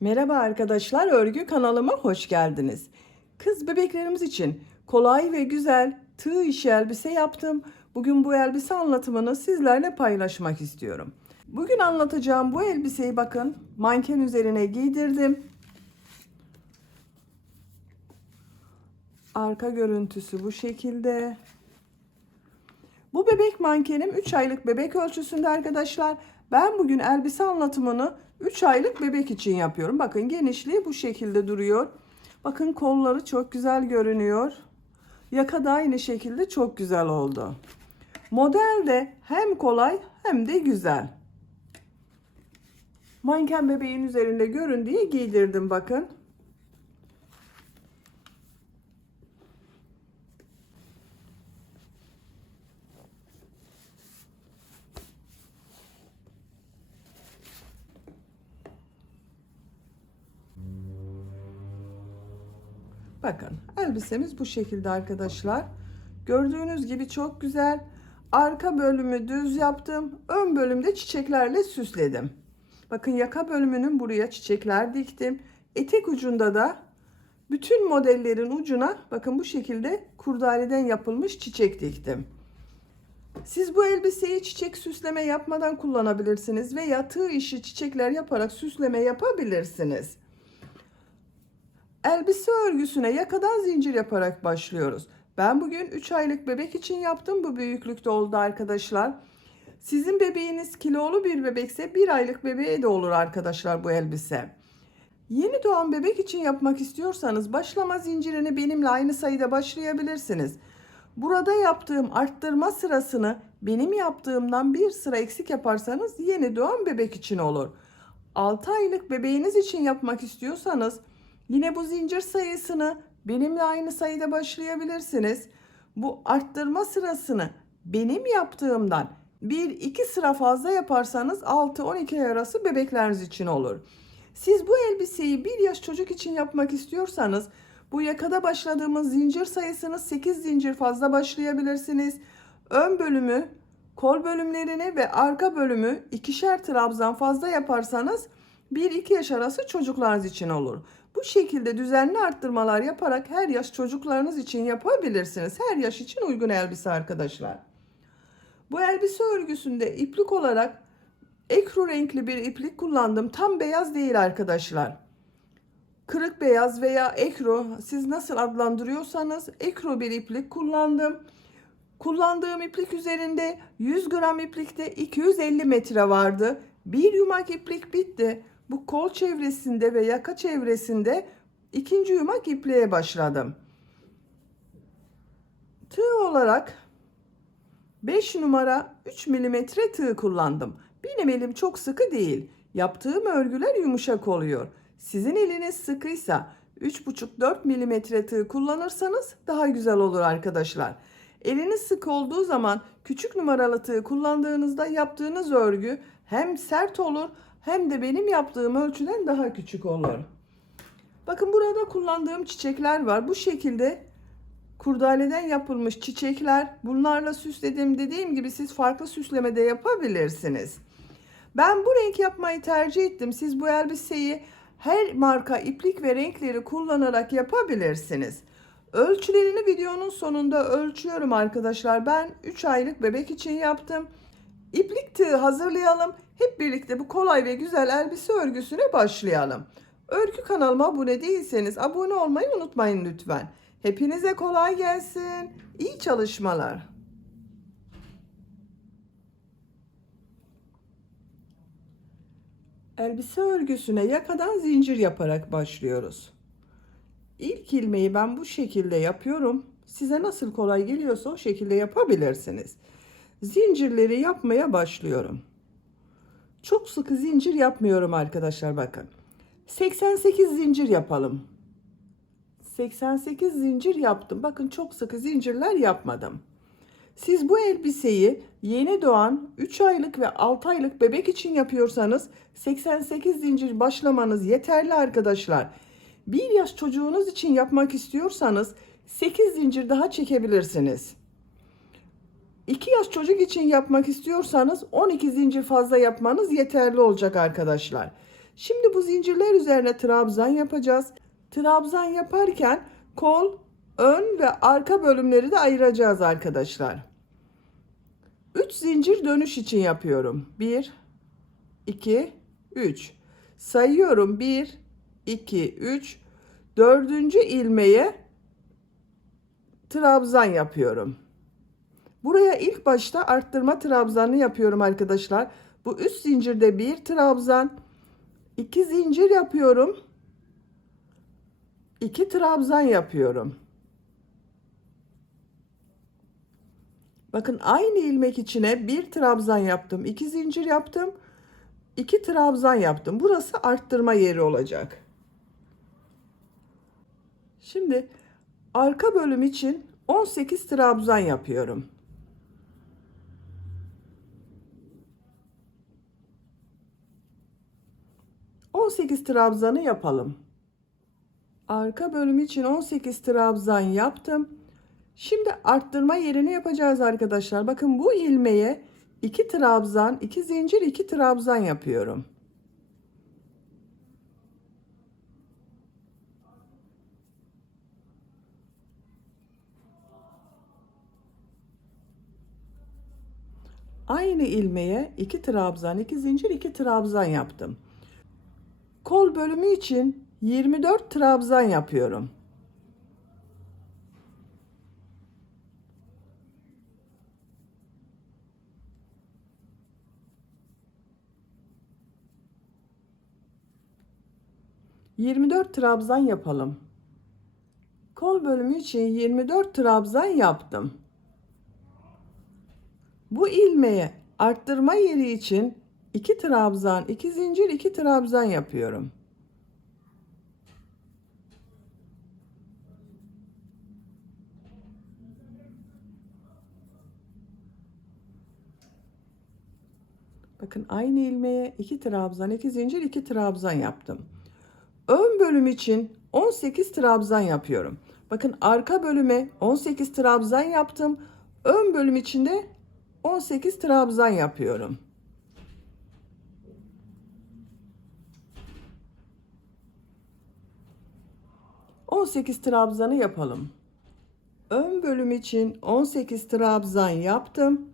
Merhaba arkadaşlar, örgü kanalıma hoş geldiniz. Kız bebeklerimiz için kolay ve güzel tığ işi elbise yaptım. Bugün bu elbise anlatımını sizlerle paylaşmak istiyorum. Bugün anlatacağım bu elbiseyi bakın manken üzerine giydirdim. Arka görüntüsü bu şekilde. Bu bebek mankenim 3 aylık bebek ölçüsünde arkadaşlar. Ben bugün elbise anlatımını 3 aylık bebek için yapıyorum. Bakın genişliği bu şekilde duruyor. Bakın kolları çok güzel görünüyor. Yaka da aynı şekilde çok güzel oldu. Model de hem kolay hem de güzel. Manken bebeğin üzerinde görün diye giydirdim bakın. Bakın elbisemiz bu şekilde arkadaşlar. Gördüğünüz gibi çok güzel. Arka bölümü düz yaptım. Ön bölümde çiçeklerle süsledim. Bakın yaka bölümünün buraya çiçekler diktim. Etek ucunda da bütün modellerin ucuna bakın bu şekilde kurdaleden yapılmış çiçek diktim. Siz bu elbiseyi çiçek süsleme yapmadan kullanabilirsiniz veya tığ işi çiçekler yaparak süsleme yapabilirsiniz. Elbise örgüsüne yakadan zincir yaparak başlıyoruz. Ben bugün 3 aylık bebek için yaptım. Bu büyüklükte oldu arkadaşlar. Sizin bebeğiniz kilolu bir bebekse 1 aylık bebeğe de olur arkadaşlar bu elbise. Yeni doğan bebek için yapmak istiyorsanız başlama zincirini benimle aynı sayıda başlayabilirsiniz. Burada yaptığım arttırma sırasını benim yaptığımdan bir sıra eksik yaparsanız yeni doğan bebek için olur. 6 aylık bebeğiniz için yapmak istiyorsanız yine bu zincir sayısını benimle aynı sayıda başlayabilirsiniz. Bu arttırma sırasını benim yaptığımdan 1-2 sıra fazla yaparsanız 6-12 ay arası bebekleriniz için olur. Siz bu elbiseyi 1 yaş çocuk için yapmak istiyorsanız bu yakada başladığımız zincir sayısını 8 zincir fazla başlayabilirsiniz. Ön bölümü, kol bölümlerini ve arka bölümü 2'şer trabzan fazla yaparsanız 1-2 yaş arası çocuklarınız için olur. Bu şekilde düzenli arttırmalar yaparak her yaş çocuklarınız için yapabilirsiniz. Her yaş için uygun elbise arkadaşlar. Bu elbise örgüsünde iplik olarak ekru renkli bir iplik kullandım. Tam beyaz değil arkadaşlar. Kırık beyaz veya ekru siz nasıl adlandırıyorsanız ekru bir iplik kullandım. Kullandığım iplik üzerinde 100 gram iplikte 250 metre vardı. Bir yumak iplik bitti. Bu kol çevresinde ve yaka çevresinde ikinci yumak ipliğe başladım. Tığ olarak 5 numara 3 milimetre tığ kullandım. Benim elim çok sıkı değil. Yaptığım örgüler yumuşak oluyor. Sizin eliniz sıkıysa 3,5-4 milimetre tığ kullanırsanız daha güzel olur arkadaşlar. Eliniz sık olduğu zaman küçük numaralı tığ kullandığınızda yaptığınız örgü hem sert olur hem de benim yaptığım ölçüden daha küçük olur. Bakın burada kullandığım çiçekler var. Bu şekilde kurdaleden yapılmış çiçekler. Bunlarla süsledim. Dediğim gibi siz farklı süsleme de yapabilirsiniz. Ben bu renk yapmayı tercih ettim. Siz bu elbiseyi her marka iplik ve renkleri kullanarak yapabilirsiniz. Ölçülerini videonun sonunda ölçüyorum arkadaşlar. Ben 3 aylık bebek için yaptım. İplik tığı hazırlayalım. Hep birlikte bu kolay ve güzel elbise örgüsüne başlayalım. Örgü kanalıma abone değilseniz abone olmayı unutmayın lütfen. Hepinize kolay gelsin. İyi çalışmalar. Elbise örgüsüne yakadan zincir yaparak başlıyoruz. İlk ilmeği ben bu şekilde yapıyorum. Size nasıl kolay geliyorsa o şekilde yapabilirsiniz. Zincirleri yapmaya başlıyorum. Çok sıkı zincir yapmıyorum arkadaşlar bakın. 88 zincir yapalım. 88 zincir yaptım. Bakın çok sıkı zincirler yapmadım. Siz bu elbiseyi yeni doğan 3 aylık ve 6 aylık bebek için yapıyorsanız 88 zincir başlamanız yeterli arkadaşlar. 1 yaş çocuğunuz için yapmak istiyorsanız 8 zincir daha çekebilirsiniz. 2 yaş çocuk için yapmak istiyorsanız 12 zincir fazla yapmanız yeterli olacak arkadaşlar. Şimdi bu zincirler üzerine trabzan yapacağız. Trabzan yaparken kol, ön ve arka bölümleri de ayıracağız arkadaşlar. 3 zincir dönüş için yapıyorum. 1, 2, 3. Sayıyorum. 1, 2, 3. Dördüncü ilmeğe trabzan yapıyorum. Buraya ilk başta arttırma trabzanı yapıyorum arkadaşlar. Bu üst zincirde bir trabzan, 2 zincir yapıyorum. 2 trabzan yapıyorum. Bakın aynı ilmek içine bir trabzan yaptım, 2 zincir yaptım, 2 trabzan yaptım. Burası arttırma yeri olacak. Şimdi arka bölüm için 18 trabzan yapıyorum. ...18 trabzanı yapalım. Arka bölüm için 18 trabzan yaptım. Şimdi arttırma yerini yapacağız arkadaşlar. Bakın bu ilmeğe 2 trabzan, 2 zincir, 2 trabzan yapıyorum. Aynı ilmeğe 2 trabzan, 2 zincir, 2 trabzan yaptım. Kol bölümü için 24 trabzan yapıyorum. ...24 trabzan yapalım. Kol bölümü için 24 trabzan yaptım. Bu ilmeğe arttırma yeri için 2 trabzan, 2 zincir, 2 trabzan yapıyorum. Bakın aynı ilmeğe 2 trabzan, 2 zincir, 2 trabzan yaptım. Ön bölüm için 18 trabzan yapıyorum. Bakın arka bölüme 18 trabzan yaptım. Ön bölüm için de 18 trabzan yapıyorum. ...18 trabzanı yapalım. Ön bölüm için 18 trabzan yaptım.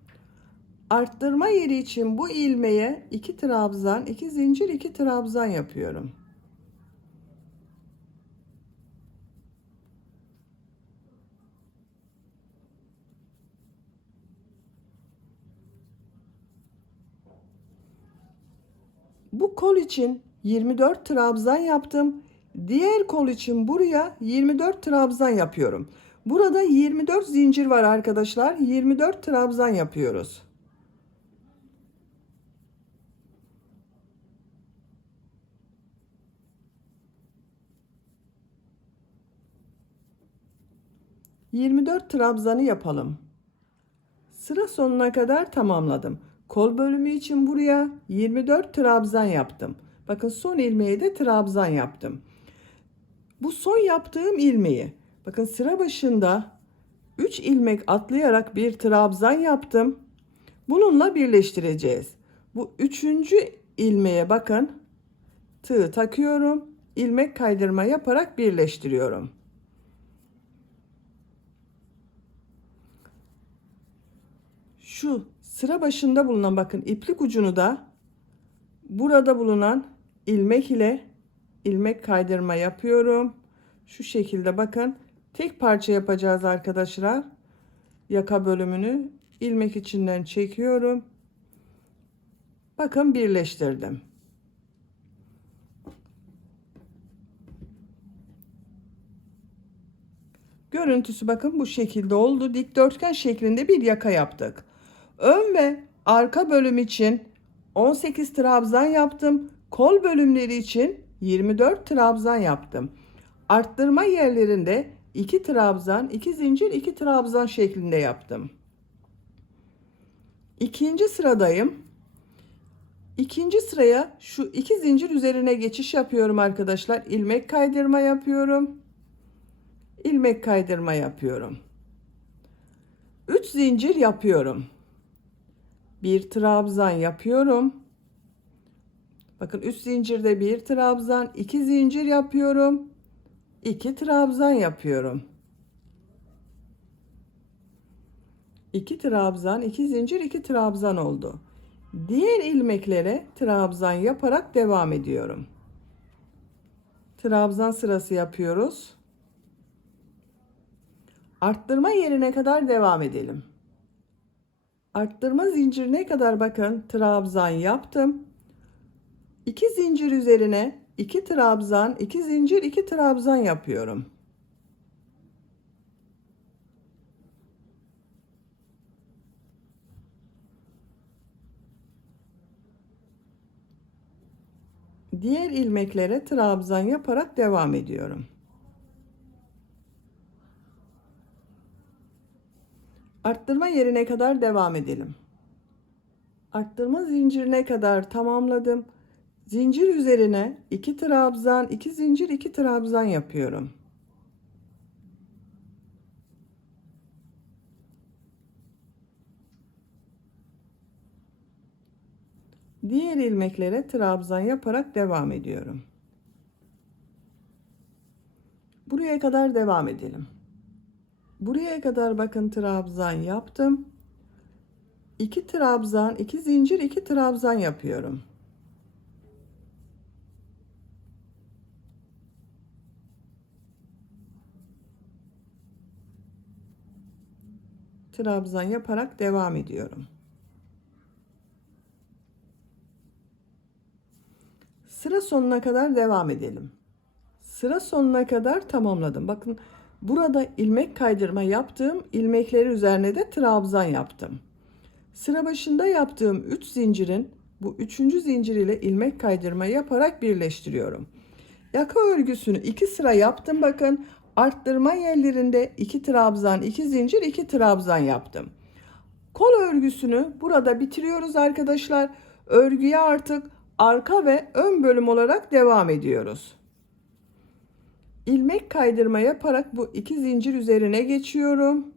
Arttırma yeri için bu ilmeğe 2 trabzan, 2 zincir, 2 trabzan yapıyorum. Bu kol için 24 trabzan yaptım. Diğer kol için buraya 24 trabzan yapıyorum. Burada 24 zincir var arkadaşlar. 24 trabzan yapıyoruz. ...24 trabzanı yapalım. Sıra sonuna kadar tamamladım. Kol bölümü için buraya 24 trabzan yaptım. Bakın son ilmeğe de trabzan yaptım. Bu son yaptığım ilmeği, bakın sıra başında 3 ilmek atlayarak bir trabzan yaptım. Bununla birleştireceğiz. Bu üçüncü ilmeğe bakın, tığ takıyorum. İlmek kaydırma yaparak birleştiriyorum. Şu sıra başında bulunan bakın iplik ucunu da burada bulunan ilmek ile ilmek kaydırma yapıyorum. Şu şekilde bakın tek parça yapacağız arkadaşlar. Yaka bölümünü ilmek içinden çekiyorum. Bakın birleştirdim. Görüntüsü bakın bu şekilde oldu. Dikdörtgen şeklinde bir yaka yaptık. Ön ve arka bölüm için 18 trabzan yaptım. Kol bölümleri için 24 trabzan yaptım. Arttırma yerlerinde 2 trabzan, 2 zincir, 2 trabzan şeklinde yaptım. İkinci sıradayım. İkinci sıraya şu 2 zincir üzerine geçiş yapıyorum arkadaşlar. İlmek kaydırma yapıyorum. İlmek kaydırma yapıyorum. 3 zincir yapıyorum. Bir trabzan yapıyorum. Bakın üst zincirde bir trabzan, 2 zincir yapıyorum. 2 trabzan yapıyorum. 2 trabzan, 2 zincir, 2 trabzan oldu. Diğer ilmeklere trabzan yaparak devam ediyorum. Trabzan sırası yapıyoruz. Arttırma yerine kadar devam edelim. Arttırma zincirine kadar bakın trabzan yaptım. 2 zincir üzerine 2 trabzan, 2 zincir, 2 trabzan yapıyorum. Diğer ilmeklere trabzan yaparak devam ediyorum. Arttırma yerine kadar devam edelim. Arttırma zincirine kadar tamamladım. Zincir üzerine 2 trabzan, 2 zincir, 2 trabzan yapıyorum. Diğer ilmeklere trabzan yaparak devam ediyorum. Buraya kadar devam edelim. Buraya kadar bakın trabzan yaptım. 2 trabzan, 2 zincir, 2 trabzan yapıyorum. Trabzan yaparak devam ediyorum. Sıra sonuna kadar devam edelim. Sıra sonuna kadar tamamladım. Bakın burada ilmek kaydırma yaptım. İlmekleri üzerine de trabzan yaptım. Sıra başında yaptığım 3 zincirin bu 3. zincir ile ilmek kaydırma yaparak birleştiriyorum. Yaka örgüsünü 2 sıra yaptım. Bakın arttırma yerlerinde 2 trabzan, 2 zincir, 2 trabzan yaptım. Kol örgüsünü burada bitiriyoruz arkadaşlar. Örgüye artık arka ve ön bölüm olarak devam ediyoruz. İlmek kaydırma yaparak bu 2 zincir üzerine geçiyorum.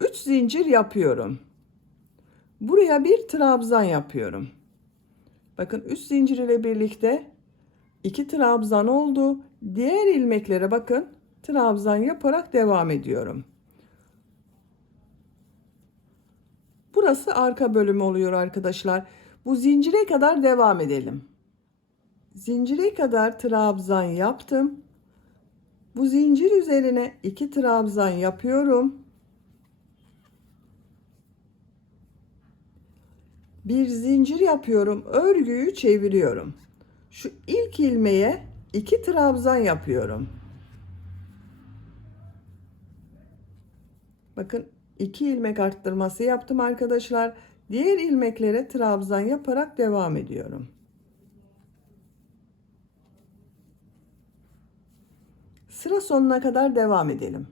3 zincir yapıyorum. Buraya bir trabzan yapıyorum. Bakın 3 zincir ile birlikte 2 trabzan oldu. Diğer ilmeklere bakın trabzan yaparak devam ediyorum. Burası arka bölümü oluyor arkadaşlar. Bu zincire kadar devam edelim. Zincire kadar trabzan yaptım. Bu zincir üzerine 2 trabzan yapıyorum. Bir zincir yapıyorum. Örgüyü çeviriyorum. Şu ilk ilmeğe 2 trabzan yapıyorum. Bakın 2 ilmek arttırması yaptım arkadaşlar. Diğer ilmeklere trabzan yaparak devam ediyorum. Sıra sonuna kadar devam edelim.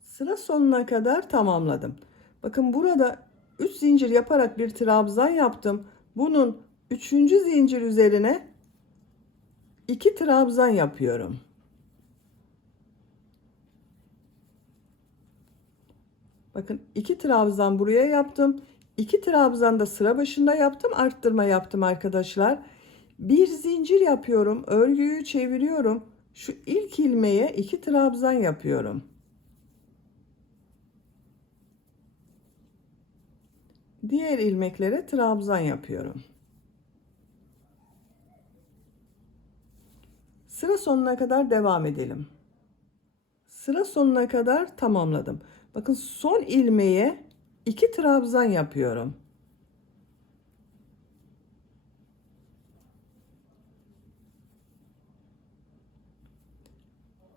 Sıra sonuna kadar tamamladım. Bakın burada 3 zincir yaparak bir trabzan yaptım. Bunun 3. zincir üzerine 2 trabzan yapıyorum. Bakın 2 trabzan buraya yaptım. 2 trabzan da sıra başında yaptım. Arttırma yaptım arkadaşlar. Bir zincir yapıyorum. Örgüyü çeviriyorum. Şu ilk ilmeğe 2 trabzan yapıyorum. Diğer ilmeklere trabzan yapıyorum. Sıra sonuna kadar devam edelim. Sıra sonuna kadar tamamladım. Bakın son ilmeğe 2 trabzan yapıyorum.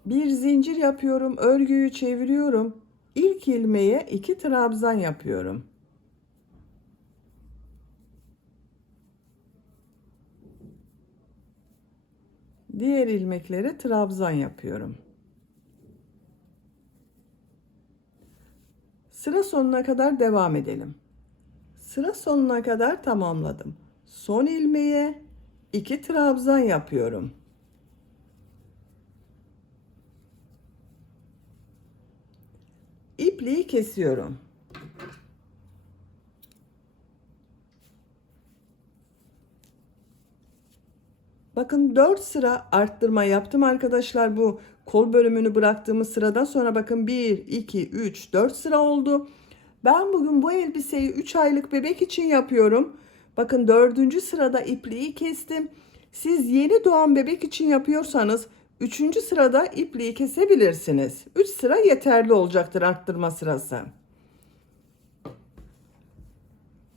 Bir zincir yapıyorum, örgüyü çeviriyorum. İlk ilmeğe 2 trabzan yapıyorum. Diğer ilmeklere trabzan yapıyorum. Sıra sonuna kadar devam edelim. Sıra sonuna kadar tamamladım. Son ilmeğe 2 trabzan yapıyorum. İpliği kesiyorum. Bakın 4 sıra arttırma yaptım arkadaşlar. Bu kol bölümünü bıraktığımız sıradan sonra bakın 1, 2, 3, 4 sıra oldu. Ben bugün bu elbiseyi 3 aylık bebek için yapıyorum. Bakın 4. sırada ipliği kestim. Siz yeni doğan bebek için yapıyorsanız 3. sırada ipliği kesebilirsiniz. 3 sıra yeterli olacaktır arttırma sırası.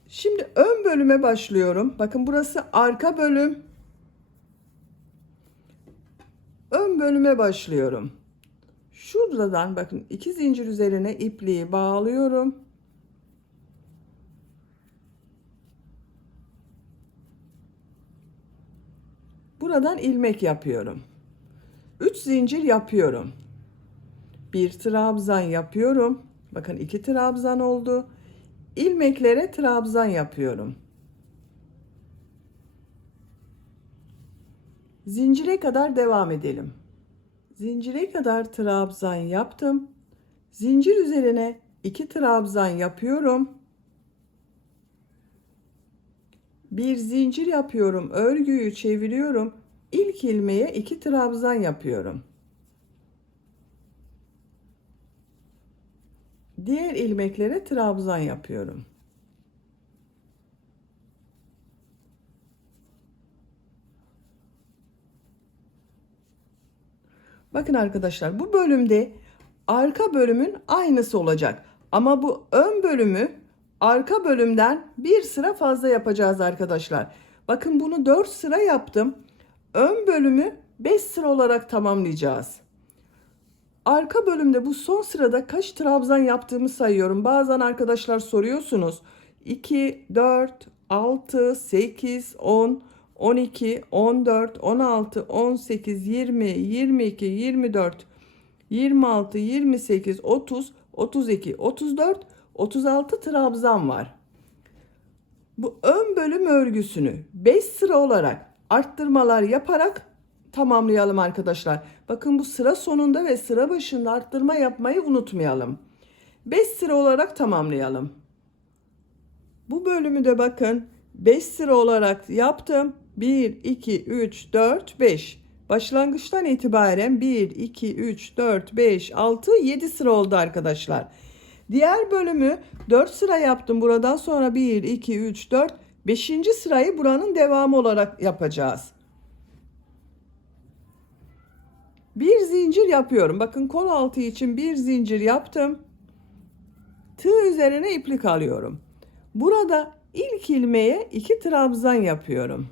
Şimdi ön bölüme başlıyorum. Bakın burası arka bölüm. Ön bölüme başlıyorum. Şuradan bakın 2 zincir üzerine ipliği bağlıyorum. Buradan ilmek yapıyorum. 3 zincir yapıyorum. 1 trabzan yapıyorum. Bakın 2 trabzan oldu. İlmeklere trabzan yapıyorum. Zincire kadar devam edelim. Zincire kadar trabzan yaptım. Zincir üzerine 2 trabzan yapıyorum. Bir zincir yapıyorum. Örgüyü çeviriyorum. İlk ilmeğe 2 trabzan yapıyorum. Diğer ilmeklere trabzan yapıyorum. Bakın arkadaşlar, bu bölümde arka bölümün aynısı olacak. Ama bu ön bölümü arka bölümden bir sıra fazla yapacağız arkadaşlar. Bakın bunu 4 sıra yaptım. Ön bölümü 5 sıra olarak tamamlayacağız. Arka bölümde bu son sırada kaç trabzan yaptığımı sayıyorum. Bazen arkadaşlar soruyorsunuz. 2, 4, 6, 8, 10, 12, 14, 16, 18, 20, 22, 24, 26, 28, 30, 32, 34, 36 trabzan var. Bu ön bölüm örgüsünü 5 sıra olarak arttırmalar yaparak tamamlayalım arkadaşlar. Bakın bu sıra sonunda ve sıra başında arttırma yapmayı unutmayalım. 5 sıra olarak tamamlayalım. Bu bölümü de bakın 5 sıra olarak yaptım. 1, 2, 3, 4, 5. Başlangıçtan itibaren 1, 2, 3, 4, 5, 6, 7 sıra oldu arkadaşlar. Diğer bölümü 4 sıra yaptım. Buradan sonra 1, 2, 3, 4, 5. sırayı buranın devamı olarak yapacağız. Bir zincir yapıyorum. Bakın kol altı için bir zincir yaptım. Tığ üzerine iplik alıyorum. Burada ilk ilmeğe 2 trabzan yapıyorum.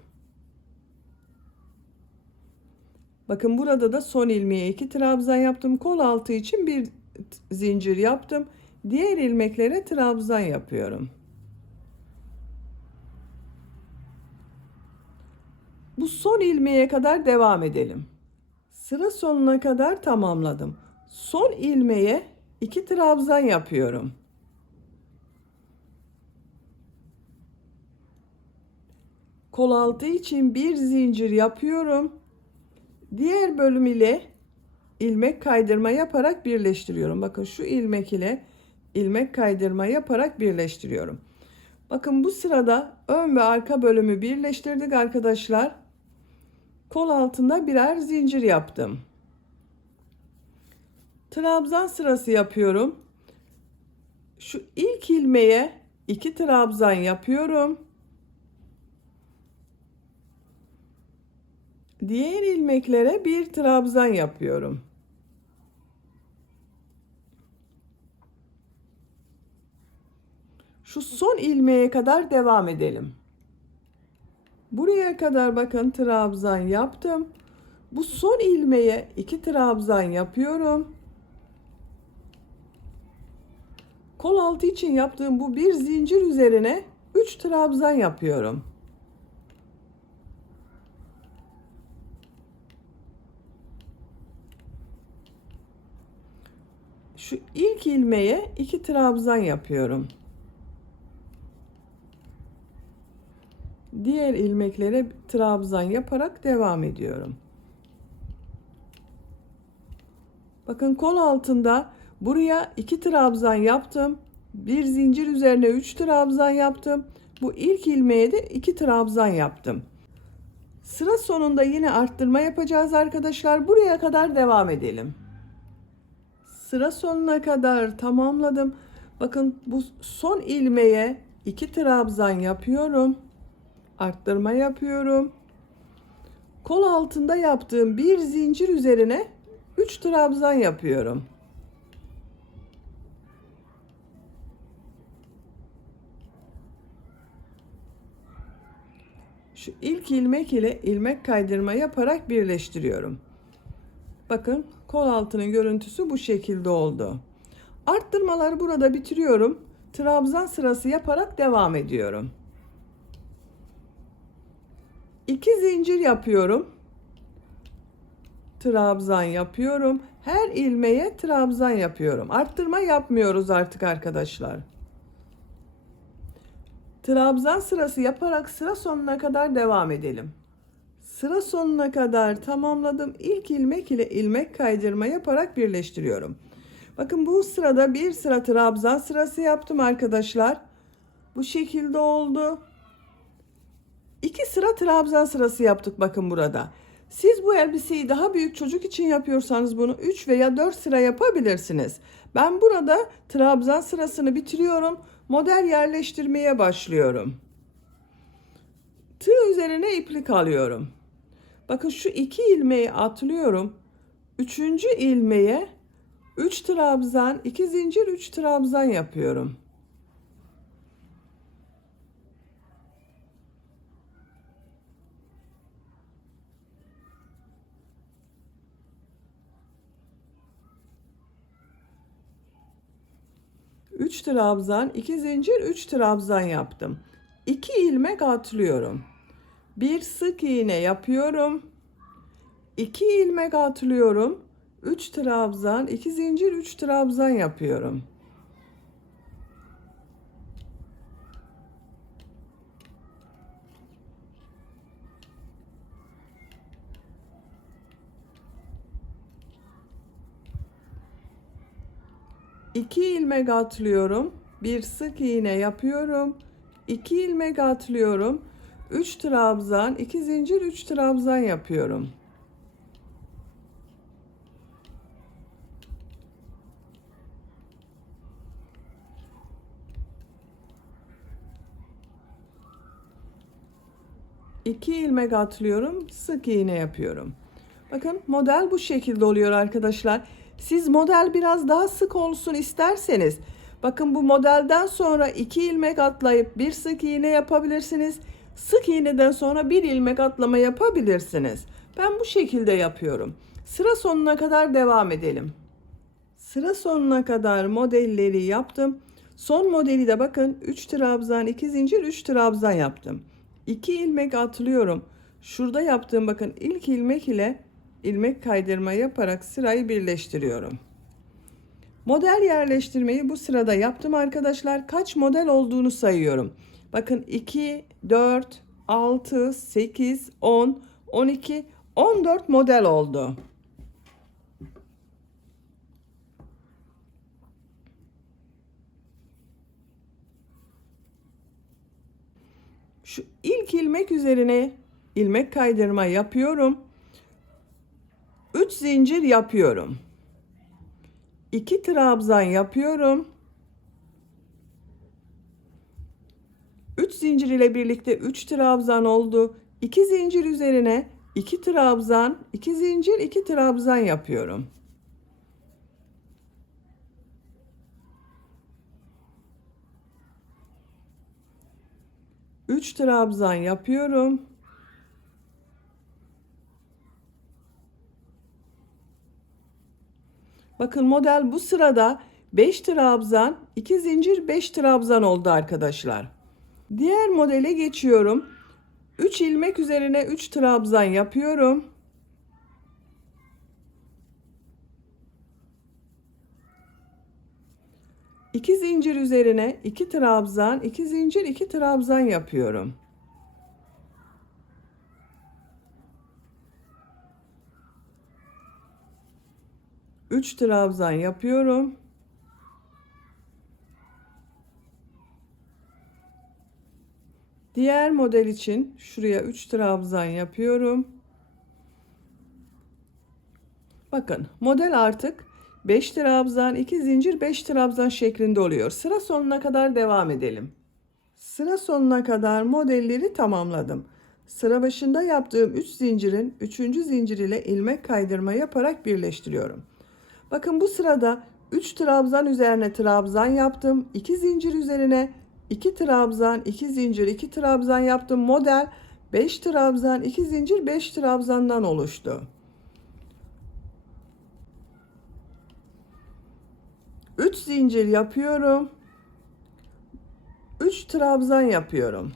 Bakın burada da son ilmeğe 2 trabzan yaptım. Kol altı için bir zincir yaptım. Diğer ilmeklere trabzan yapıyorum. Bu son ilmeğe kadar devam edelim. Sıra sonuna kadar tamamladım. Son ilmeğe 2 trabzan yapıyorum. Kol altı için bir zincir yapıyorum. Diğer bölüm ile ilmek kaydırma yaparak birleştiriyorum. Bakın şu ilmek ile ilmek kaydırma yaparak birleştiriyorum. Bakın bu sırada ön ve arka bölümü birleştirdik arkadaşlar. Kol altında birer zincir yaptım. Trabzan sırası yapıyorum. Şu ilk ilmeğe 2 trabzan yapıyorum. Diğer ilmeklere bir trabzan yapıyorum. Şu son ilmeğe kadar devam edelim. Buraya kadar bakın trabzan yaptım. Bu son ilmeğe 2 trabzan yapıyorum. Kol altı için yaptığım bu bir zincir üzerine 3 trabzan yapıyorum. Şu ilk ilmeğe 2 trabzan yapıyorum. Diğer ilmeklere trabzan yaparak devam ediyorum. Bakın kol altında buraya 2 trabzan yaptım. Bir zincir üzerine 3 trabzan yaptım. Bu ilk ilmeğe de 2 trabzan yaptım. Sıra sonunda yine arttırma yapacağız arkadaşlar. Buraya kadar devam edelim. Sıra sonuna kadar tamamladım. Bakın bu son ilmeğe 2 trabzan yapıyorum. Arttırma yapıyorum. Kol altında yaptığım bir zincir üzerine 3 trabzan yapıyorum. Şu ilk ilmek ile ilmek kaydırma yaparak birleştiriyorum. Bakın kol altının görüntüsü bu şekilde oldu. Arttırmaları burada bitiriyorum. Trabzan sırası yaparak devam ediyorum. 2 zincir yapıyorum. Trabzan yapıyorum. Her ilmeğe trabzan yapıyorum. Arttırma yapmıyoruz artık arkadaşlar. Trabzan sırası yaparak sıra sonuna kadar devam edelim. Sıra sonuna kadar tamamladım. İlk ilmek ile ilmek kaydırma yaparak birleştiriyorum. Bakın bu sırada bir sıra trabzan sırası yaptım arkadaşlar. Bu şekilde oldu. 2 sıra trabzan sırası yaptık bakın burada. Siz bu elbiseyi daha büyük çocuk için yapıyorsanız bunu 3 veya 4 sıra yapabilirsiniz. Ben burada trabzan sırasını bitiriyorum. Model yerleştirmeye başlıyorum. Tığ üzerine iplik alıyorum. Bakın şu 2 ilmeği atlıyorum. 3. ilmeğe 3 trabzan, 2 zincir, 3 trabzan yapıyorum. Üç trabzan, 2 zincir, 3 trabzan yaptım. 2 ilmek atlıyorum. Bir sık iğne yapıyorum. 2 ilmek atlıyorum. 3 trabzan, 2 zincir, 3 trabzan yapıyorum. İki ilmek atlıyorum. Bir sık iğne yapıyorum. 2 ilmek atlıyorum. 3 trabzan, 2 zincir, 3 trabzan yapıyorum. İki ilmek atlıyorum, sık iğne yapıyorum. Bakın model bu şekilde oluyor arkadaşlar. Siz model biraz daha sık olsun isterseniz, bakın bu modelden sonra 2 ilmek atlayıp bir sık iğne yapabilirsiniz. Sık iğneden sonra bir ilmek atlama yapabilirsiniz. Ben bu şekilde yapıyorum. Sıra sonuna kadar devam edelim. Sıra sonuna kadar modelleri yaptım. Son modeli de bakın 3 trabzan, 2 zincir, 3 trabzan yaptım. 2 ilmek atlıyorum. Şurada yaptığım bakın ilk ilmek ile ilmek kaydırma yaparak sırayı birleştiriyorum. Model yerleştirmeyi bu sırada yaptım arkadaşlar. Kaç model olduğunu sayıyorum. Bakın 2, 4, 6, 8, 10, 12, 14 model oldu. Şu ilk ilmek üzerine ilmek kaydırma yapıyorum. 3 zincir yapıyorum. 2 trabzan yapıyorum. 3 zincir ile birlikte 3 trabzan oldu. 2 zincir üzerine 2 trabzan, 2 zincir, 2 trabzan yapıyorum. Üç trabzan yapıyorum. Bakın model bu sırada 5 trabzan, 2 zincir, 5 trabzan oldu arkadaşlar. Diğer modele geçiyorum. 3 ilmek üzerine 3 trabzan yapıyorum. İki zincir üzerine 2 trabzan, 2 zincir, 2 trabzan yapıyorum. Üç trabzan yapıyorum. Diğer model için şuraya 3 trabzan yapıyorum. Bakın model artık 5 trabzan, 2 zincir, 5 trabzan şeklinde oluyor. Sıra sonuna kadar devam edelim. Sıra sonuna kadar modelleri tamamladım. Sıra başında yaptığım 3 zincirin 3. zincir ile ilmek kaydırma yaparak birleştiriyorum. Bakın bu sırada 3 trabzan üzerine trabzan yaptım. 2 zincir üzerine 2 trabzan, 2 zincir, 2 trabzan yaptım. Model 5 trabzan, 2 zincir, 5 trabzandan oluştu. 3 zincir yapıyorum. 3 trabzan yapıyorum.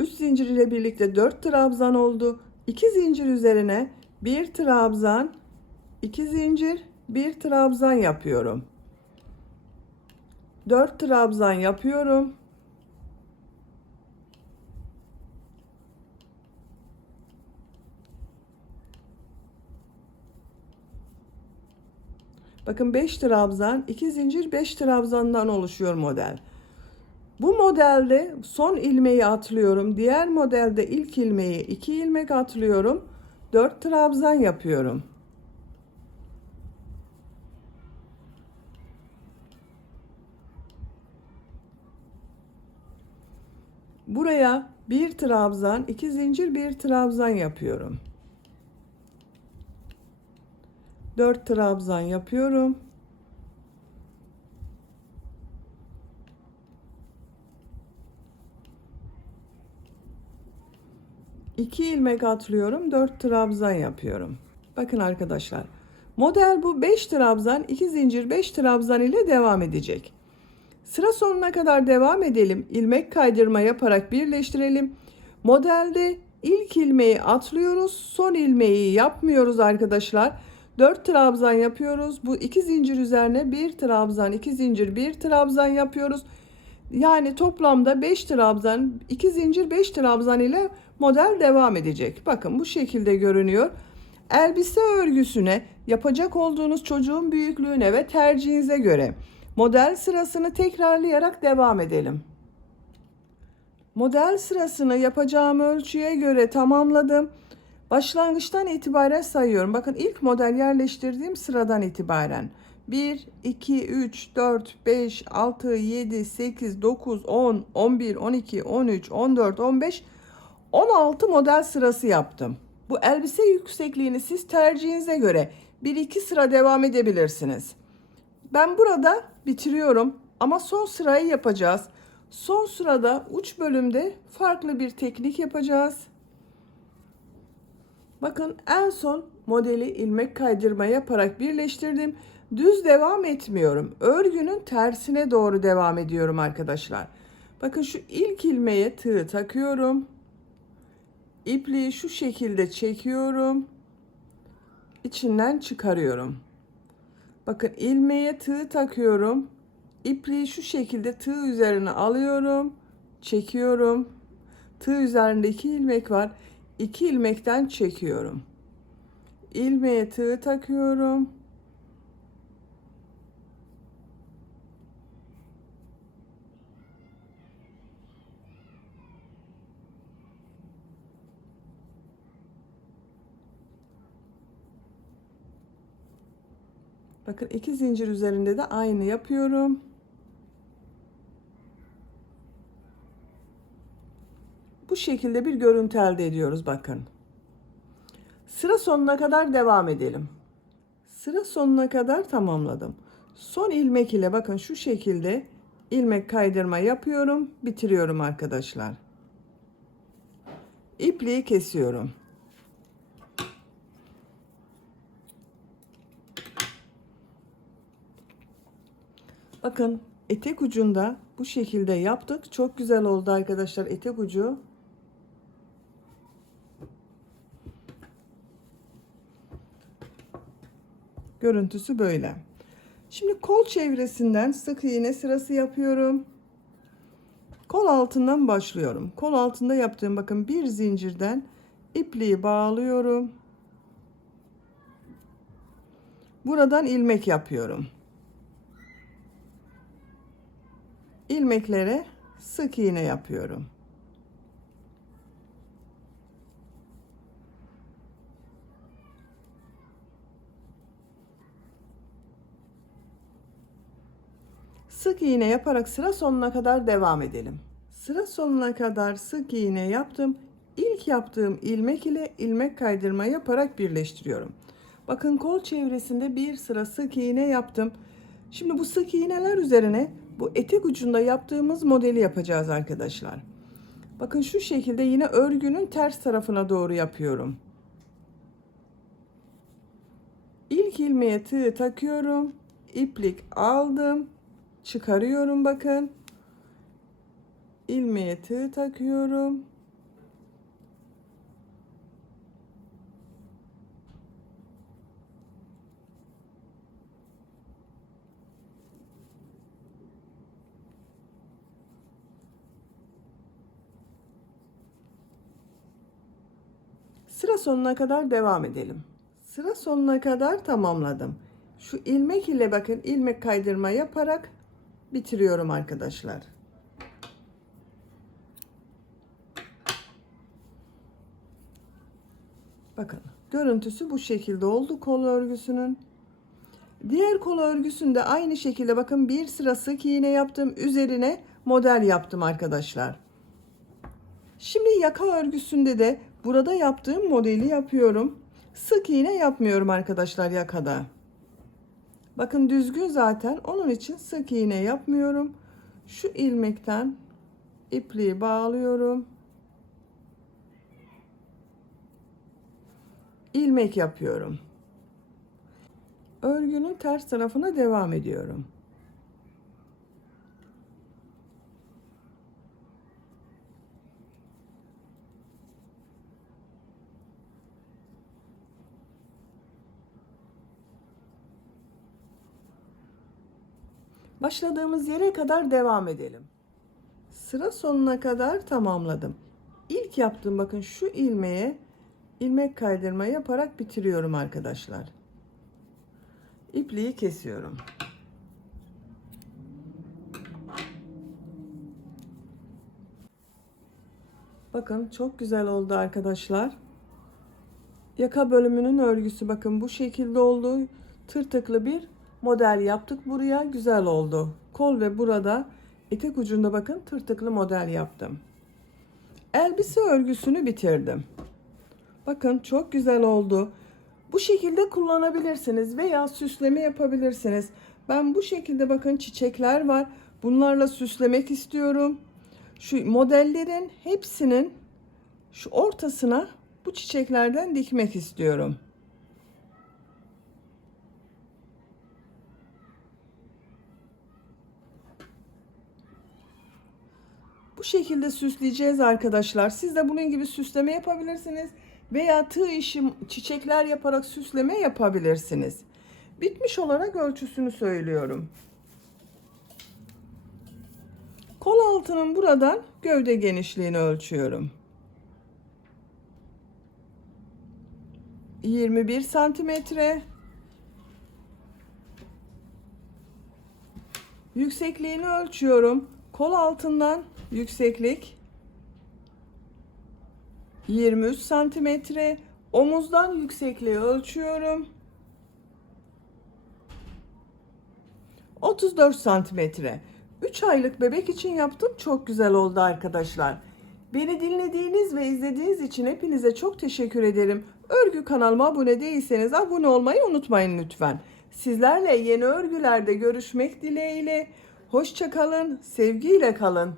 Üç zincir ile birlikte 4 trabzan oldu. 2 zincir üzerine 1 trabzan, 2 zincir, 1 trabzan yapıyorum. 4 trabzan yapıyorum. Bakın 5 trabzan, 2 zincir, 5 trabzandan oluşuyor model. Bu modelde son ilmeği atlıyorum. Diğer modelde ilk ilmeği 2 ilmek atlıyorum. 4 trabzan yapıyorum. Buraya 1 trabzan, 2 zincir, 1 trabzan yapıyorum. 4 trabzan yapıyorum. İki ilmek atlıyorum, 4 trabzan yapıyorum. Bakın arkadaşlar, model bu 5 trabzan, 2 zincir, 5 trabzan ile devam edecek. Sıra sonuna kadar devam edelim. İlmek kaydırma yaparak birleştirelim. Modelde ilk ilmeği atlıyoruz, son ilmeği yapmıyoruz arkadaşlar. 4 trabzan yapıyoruz. Bu 2 zincir üzerine 1 trabzan, 2 zincir, 1 trabzan yapıyoruz. Yani toplamda 5 trabzan, 2 zincir, 5 trabzan ile model devam edecek. Bakın bu şekilde görünüyor. Elbise örgüsüne yapacak olduğunuz çocuğun büyüklüğüne ve tercihinize göre model sırasını tekrarlayarak devam edelim. Model sırasını yapacağım ölçüye göre tamamladım. Başlangıçtan itibaren sayıyorum. Bakın ilk model yerleştirdiğim sıradan itibaren 1, 2, 3, 4, 5, 6, 7, 8, 9, 10, 11, 12, 13, 14, 15, 16 model sırası yaptım. Bu elbise yüksekliğini siz tercihinize göre 1-2 sıra devam edebilirsiniz. Ben burada bitiriyorum ama son sırayı yapacağız. Son sırada uç bölümde farklı bir teknik yapacağız. Bakın en son modeli ilmek kaydırma yaparak birleştirdim. Düz devam etmiyorum. Örgünün tersine doğru devam ediyorum arkadaşlar. Bakın şu ilk ilmeğe tığ takıyorum. İpliği şu şekilde çekiyorum. İçinden çıkarıyorum. Bakın ilmeğe tığ takıyorum. İpliği şu şekilde tığ üzerine alıyorum. Çekiyorum. Tığ üzerinde 2 ilmek var. 2 ilmekten çekiyorum. İlmeğe tığ takıyorum. Bakın 2 zincir üzerinde de aynı yapıyorum. Bu şekilde bir görüntü elde ediyoruz bakın. Sıra sonuna kadar devam edelim. Sıra sonuna kadar tamamladım. Son ilmek ile bakın şu şekilde ilmek kaydırma yapıyorum, bitiriyorum arkadaşlar. İpliği kesiyorum. Bakın etek ucunda bu şekilde yaptık. Çok güzel oldu arkadaşlar etek ucu. Görüntüsü böyle. Şimdi kol çevresinden sık iğne sırası yapıyorum. Kol altından başlıyorum. Kol altında yaptığım bakın bir zincirden ipliği bağlıyorum. Buradan ilmek yapıyorum. İlmeklere sık iğne yapıyorum. Sık iğne yaparak sıra sonuna kadar devam edelim. Sıra sonuna kadar sık iğne yaptım. İlk yaptığım ilmek ile ilmek kaydırma yaparak birleştiriyorum. Bakın kol çevresinde bir sıra sık iğne yaptım. Şimdi bu sık iğneler üzerine bu etek ucunda yaptığımız modeli yapacağız arkadaşlar. Bakın şu şekilde yine örgünün ters tarafına doğru yapıyorum. İlk ilmeğe tığ takıyorum. İplik aldım. Çıkarıyorum bakın. İlmeğe tığ takıyorum. Sıra sonuna kadar devam edelim. Sıra sonuna kadar tamamladım. Şu ilmek ile bakın ilmek kaydırma yaparak bitiriyorum arkadaşlar. Bakın görüntüsü bu şekilde oldu kol örgüsünün. Diğer kol örgüsünde aynı şekilde bakın bir sıra sık iğne yaptım. Üzerine model yaptım arkadaşlar. Şimdi yaka örgüsünde de burada yaptığım modeli yapıyorum. Sık iğne yapmıyorum arkadaşlar yakada. Bakın düzgün zaten, onun için sık iğne yapmıyorum. Şu ilmekten ipliği bağlıyorum. İlmek yapıyorum. Örgünün ters tarafına devam ediyorum. Başladığımız yere kadar devam edelim. Sıra sonuna kadar tamamladım. İlk yaptığım bakın şu ilmeğe ilmek kaydırma yaparak bitiriyorum arkadaşlar. İpliği kesiyorum. Bakın çok güzel oldu arkadaşlar. Yaka bölümünün örgüsü bakın bu şekilde oldu. Tırtıklı bir model yaptık buraya. Güzel oldu. Kol ve burada etek ucunda bakın tırtıklı model yaptım. Elbise örgüsünü bitirdim. Bakın çok güzel oldu. Bu şekilde kullanabilirsiniz veya süsleme yapabilirsiniz. Ben bu şekilde bakın çiçekler var. Bunlarla süslemek istiyorum. Şu modellerin hepsinin şu ortasına bu çiçeklerden dikmek istiyorum. Bu şekilde süsleyeceğiz arkadaşlar. Siz de bunun gibi süsleme yapabilirsiniz. Veya tığ işi çiçekler yaparak süsleme yapabilirsiniz. Bitmiş olarak ölçüsünü söylüyorum. Kol altının buradan gövde genişliğini ölçüyorum. 21 santimetre. Yüksekliğini ölçüyorum. Kol altından yükseklik 23 santimetre. Omuzdan yüksekliği ölçüyorum. 34 santimetre. 3 aylık bebek için yaptım. Çok güzel oldu arkadaşlar. Beni dinlediğiniz ve izlediğiniz için hepinize çok teşekkür ederim. Örgü kanalıma abone değilseniz abone olmayı unutmayın lütfen. Sizlerle yeni örgülerde görüşmek dileğiyle. Hoşça kalın, sevgiyle kalın.